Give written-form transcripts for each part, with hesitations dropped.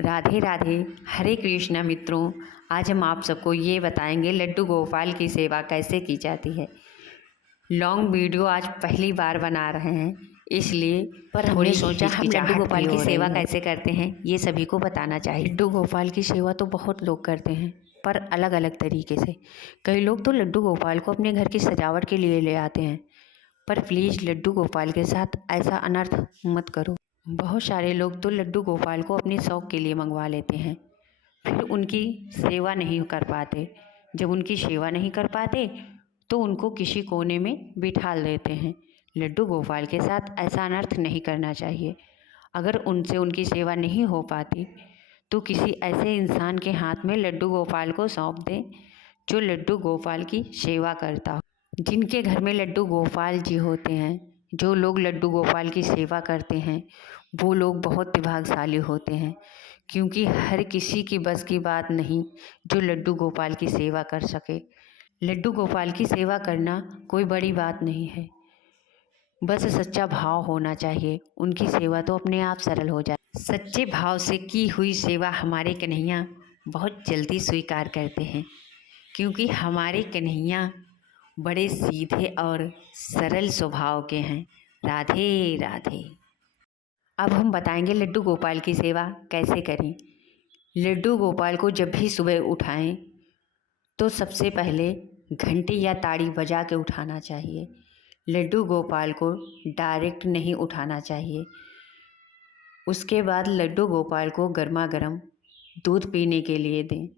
राधे राधे। हरे कृष्णा मित्रों, आज हम आप सबको ये बताएंगे लड्डू गोपाल की सेवा कैसे की जाती है। लॉन्ग वीडियो आज पहली बार बना रहे हैं, इसलिए पर हमने सोचा हम लड्डू गोपाल की सेवा कैसे करते हैं ये सभी को बताना चाहिए। लड्डू गोपाल की सेवा तो बहुत लोग करते हैं, पर अलग अलग तरीके से। कई लोग तो लड्डू गोपाल को अपने घर की सजावट के लिए ले आते हैं, पर प्लीज़ लड्डू गोपाल के साथ ऐसा अनर्थ मत करो। बहुत सारे लोग तो लड्डू गोपाल को अपने शौक़ के लिए मंगवा लेते हैं, फिर उनकी सेवा नहीं कर पाते। जब उनकी सेवा नहीं कर पाते तो उनको किसी कोने में बिठा देते हैं। लड्डू गोपाल के साथ ऐसा अनर्थ नहीं करना चाहिए। अगर उनसे उनकी सेवा नहीं हो पाती तो किसी ऐसे इंसान के हाथ में लड्डू गोपाल को सौंप दें जो लड्डू गोपाल की सेवा करता हो। जिनके घर में लड्डू गोपाल जी होते हैं, जो लोग लड्डू गोपाल की सेवा करते हैं, वो लोग बहुत भाग्यशाली होते हैं, क्योंकि हर किसी की बस की बात नहीं जो लड्डू गोपाल की सेवा कर सके। लड्डू गोपाल की सेवा करना कोई बड़ी बात नहीं है, बस सच्चा भाव होना चाहिए। उनकी सेवा तो अपने आप सरल हो जाए। सच्चे भाव से की हुई सेवा हमारे कन्हैया बहुत जल्दी स्वीकार करते हैं, क्योंकि हमारे कन्हैया बड़े सीधे और सरल स्वभाव के हैं। राधे राधे। अब हम बताएंगे लड्डू गोपाल की सेवा कैसे करें। लड्डू गोपाल को जब भी सुबह उठाएं तो सबसे पहले घंटी या ताड़ी बजा के उठाना चाहिए। लड्डू गोपाल को डायरेक्ट नहीं उठाना चाहिए। उसके बाद लड्डू गोपाल को गर्मा गर्म दूध पीने के लिए दें।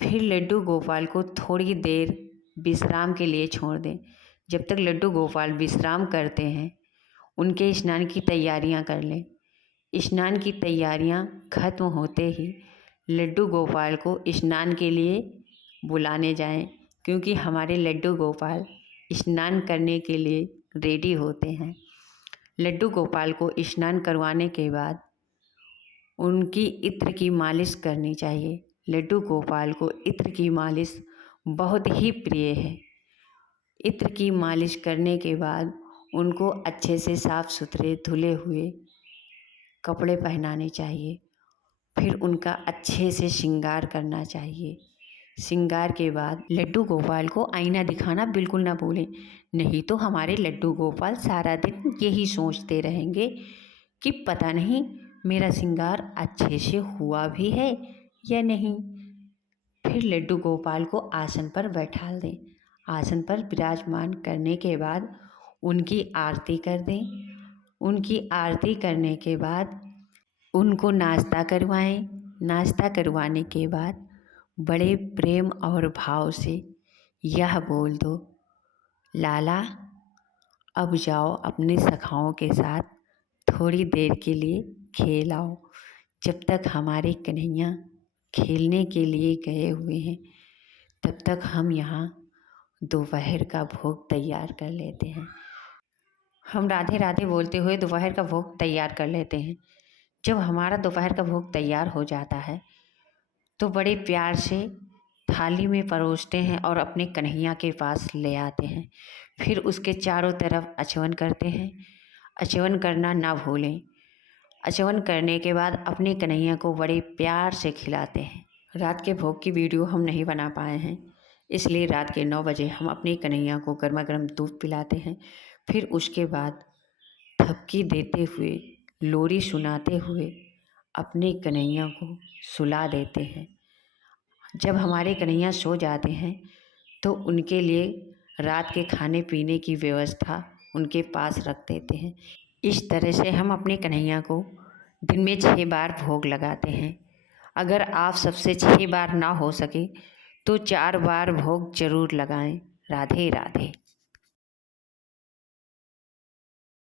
फिर लड्डू गोपाल को थोड़ी देर विश्राम के लिए छोड़ दें। जब तक लड्डू गोपाल विश्राम करते हैं, उनके स्नान की तैयारियां कर लें। स्नान की तैयारियां खत्म होते ही लड्डू गोपाल को स्नान के लिए बुलाने जाएं, क्योंकि हमारे लड्डू गोपाल स्नान करने के लिए रेडी होते हैं। लड्डू गोपाल को स्नान करवाने के बाद उनकी इत्र की मालिश करनी चाहिए। लड्डू गोपाल को इत्र की मालिश बहुत ही प्रिय है। इत्र की मालिश करने के बाद उनको अच्छे से साफ़ सुथरे धुले हुए कपड़े पहनाने चाहिए। फिर उनका अच्छे से श्रृंगार करना चाहिए। श्रृंगार के बाद लड्डू गोपाल को आईना दिखाना बिल्कुल ना भूलें, नहीं तो हमारे लड्डू गोपाल सारा दिन यही सोचते रहेंगे कि पता नहीं मेरा श्रृंगार अच्छे से हुआ भी है या नहीं। फिर लड्डू गोपाल को आसन पर बैठा दें। आसन पर विराजमान करने के बाद उनकी आरती कर दें। उनकी आरती करने के बाद उनको नाश्ता करवाएं। नाश्ता करवाने के बाद बड़े प्रेम और भाव से यह बोल दो, लाला अब जाओ अपने सखाओं के साथ थोड़ी देर के लिए खेल आओ। जब तक हमारे कन्हैया खेलने के लिए गए हुए हैं, तब तक हम यहाँ दोपहर का भोग तैयार कर लेते हैं। हम राधे राधे बोलते हुए दोपहर का भोग तैयार कर लेते हैं। जब हमारा दोपहर का भोग तैयार हो जाता है तो बड़े प्यार से थाली में परोसते हैं और अपने कन्हैया के पास ले आते हैं। फिर उसके चारों तरफ अचवन करते हैं। अचवन करना ना भूलें। अचवन करने के बाद अपने कन्हैया को बड़े प्यार से खिलाते हैं। रात के भोग की वीडियो हम नहीं बना पाए हैं, इसलिए रात के 9 बजे हम अपने कन्हैया को गर्मा गर्म दूध पिलाते हैं। फिर उसके बाद थपकी देते हुए, लोरी सुनाते हुए अपने कन्हैया को सुला देते हैं। जब हमारे कन्हैया सो जाते हैं तो उनके लिए रात के खाने पीने की व्यवस्था उनके पास रख देते हैं। इस तरह से हम अपने कन्हैया को दिन में 6 बार भोग लगाते हैं। अगर आप सबसे 6 बार ना हो सके तो 4 बार भोग जरूर लगाएं। राधे राधे।